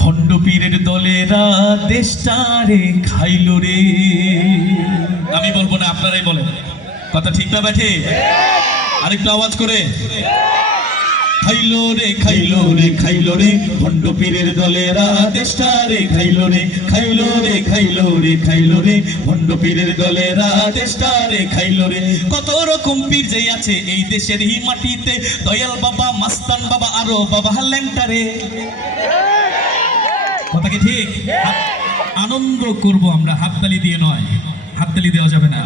ভণ্ডপীরের দলেরা দেশটারে খাইলো রে। আমি বলবো না, আপনারাই বলেন। কথা ঠিক না ব্যাঠে? আরেকটু আওয়াজ করে। খাইলো রে খাইলো রে খাইলো রে ভণ্ডপীরের দলেরা দেশটারে খাইলো রে। খাইলো রে খাইলো রে খাইলো রে ভণ্ডপীরের দলেরা দেশটারে খাইলো রে। কত রকম পীর যে আছে এই দেশের হি মাটিতে, দয়াল বাবা, মাস্তান বাবা, আরো বাবা ল্যাংটারে। কথা কি ঠিক? আনন্দ করব আমরা, হাততালি দিয়ে নয়, হাততালি দেওয়া যাবে না।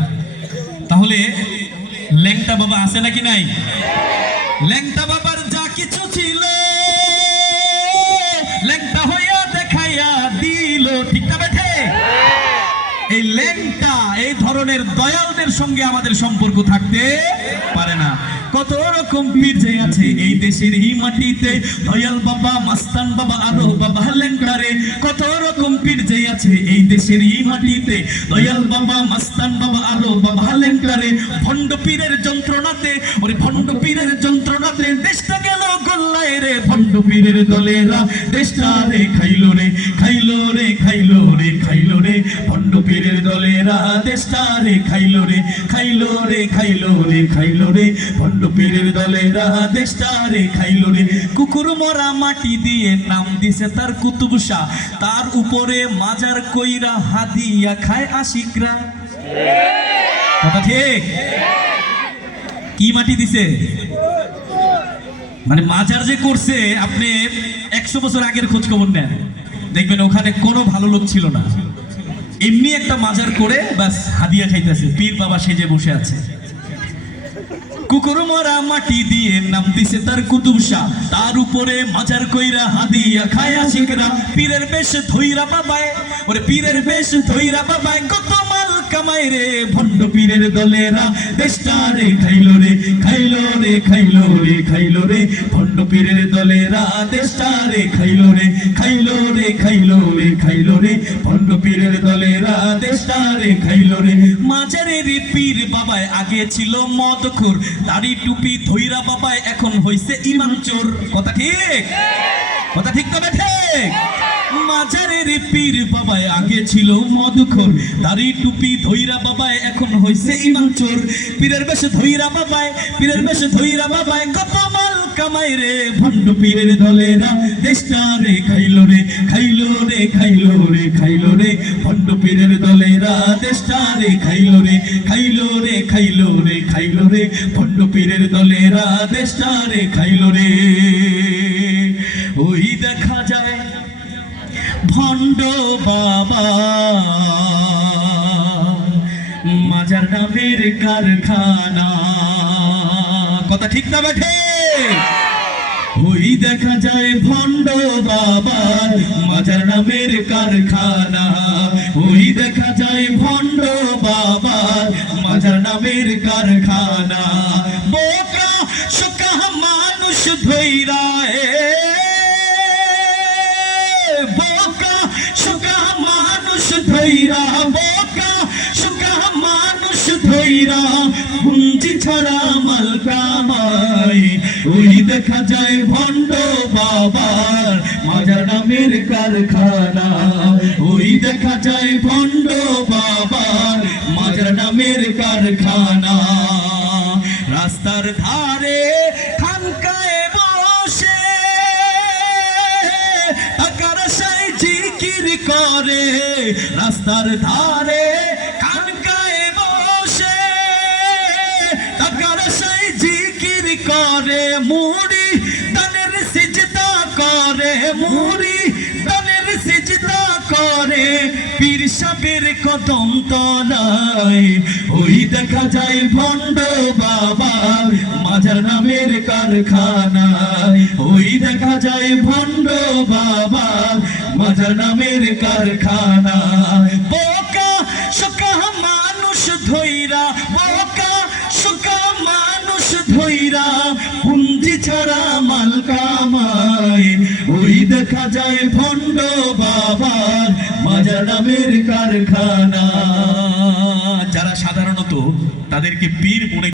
তাহলে ল্যাংটা বাবা আছে নাকি নাই? ল্যাংটা বাবার যা কিছু ছিল ল্যাংটা হইয়া দেখাইয়া দিল, ঠিক না বেঠে? এই ল্যাংটা এই ধরনের দয়ালদের সঙ্গে আমাদের সম্পর্ক থাকতে পারে না। কত রকম পীর যে আছে এই দেশের হি মাটিতে, দয়াল বাবা, মাস্তান বাবা, আরো বাবা ল্যাংটারে। কত রকম পীর যে আছে এই দেশের হি মাটিতে, দয়াল বাবা, মাস্তান বাবা, আরো বাবা ল্যাংটারে। ভণ্ড পীরের যন্ত্রণাতে, ওরে ভণ্ড পীরের যন্ত্রণাতে দেশটা গেল গোল্লায় রে। ভণ্ড পীরের দলেরা দেশটা রে খাইলো রে। খাইলো রে খাইলো রে খাইলো রে ভণ্ড পীরের দলেরা দেশটা রে খাইলো রে। খাইলো রে খাইলো রে খাইলো রে ভণ্ড পীরের দলেরা দেশটা রে খাইলো রে। কুকুর মরা মাটি দিয়ে নাম দিছে তার কুতুব শাহ, তার উপরে মাজার কইরা হাদিয়া খায় আশিকরা। কথা ঠিক? কি মাটি দিছে? মানে মাজার যে করছে, আপনি 100 বছর আগের খোঁজ খবর নেন, দেখবেন ওখানে কোনো ভালো লোক ছিল না। এমনি একটা মাজার করে বাস হাদিয়া খাইতেছে, পীর বাবা সেজে বসে আছে। কুকুর মরা মাটি দিয়ে নাম দিছে তার কুতুব শাহ, তার উপরে মাজার কইরা হাদিয়া খায় আশিকরা। পীরের বেশ ধইরা বাবায়, ওরে পীরের বেশ ধইরা বাবায় কত মাল কামাই রে। ভণ্ড পীরের দলেরা দেশটা রে খাইলো রে। খাইলো রে খাইলো রে খাইলো রে ভণ্ড পীরের দলেরা দেশটা রে খাইলো রে। খাইলো রে খাইলো রে খাইলো রে ভণ্ড পীরের দলেরা দেশটা রে খাইলো রে। মাজারের পীর বাবায় আগে ছিল মদখোর, দাড়ি টুপি ধইরা বাবায় এখন হইছে ইমাম চোর। কথা ঠিক? কথা ঠিক না ঠিক? মাজারের পীর বাবায় আগে ছিল মদখোর, দাড়ি টুপি ধইরা বাবায় এখন হইছে ইমাম চোর। পীরের বেশ ধইরা বাবায়, পীরের বেশ ধইরা বাবায় কত মাল কামাই রে। ভণ্ড পীরের দলেরা দেশটা রে খাইলো রে। খাইলো রে খাইলো রে খাইলো রে ভণ্ড পীরের দলেরা দেশটা রে খাইলো রে। খাইলো রে খাইলো রে খাইলো রে ভণ্ড পীরের দলেরা দেশটা রে খাইলো রে। ওই দেখা যায় ভণ্ড বাবা মাজার নামের কারখানা। কথা ঠিক না বেঠে? ওই দেখা যায় ভণ্ড বাবা মাজার নামের কারখানা। ওই দেখা যায় ভণ্ড বাবা মাজার নামের কারখানা। বোকা শোকা মানুষ ধৈরা, বোকা শোকা মানুষ ধৈরা, বোকা শোকা মানুষ ধৈরা পুঞ্জি ছাড়া মাল কামাই। ওই দেখা যায় ভণ্ড বাবার মাজার নামের কারখানা। ওই দেখা যায় ভণ্ড বাবার মাজার নামের কারখানা। রাস্তার ধারে খানকায় বসে টাকার আশায় জিকির করে। রাস্তার ধারে খানকায় বসে টাকার আশায় জিকির করে। মুড়ি দানের সিজদা করে, মুড়ি দানের সিজদা করে পীর সাহেবের কদম তলায়। ওই দেখা যায় ভণ্ড বাবার মাজার নামের কারখানা। ওই দেখা যায় ভণ্ড বাবার মাজার নামের কারখানা। বোকা শোকা মানুষ ধৈরা, বোকা শোকা মানুষ ধৈরা পুঞ্জি ছাড়া মাল কামাই। ওই দেখা যায় ভণ্ড বাবার মাজার নামের কারখানা। যারা সাধারণত তাদেরকে পীর মনে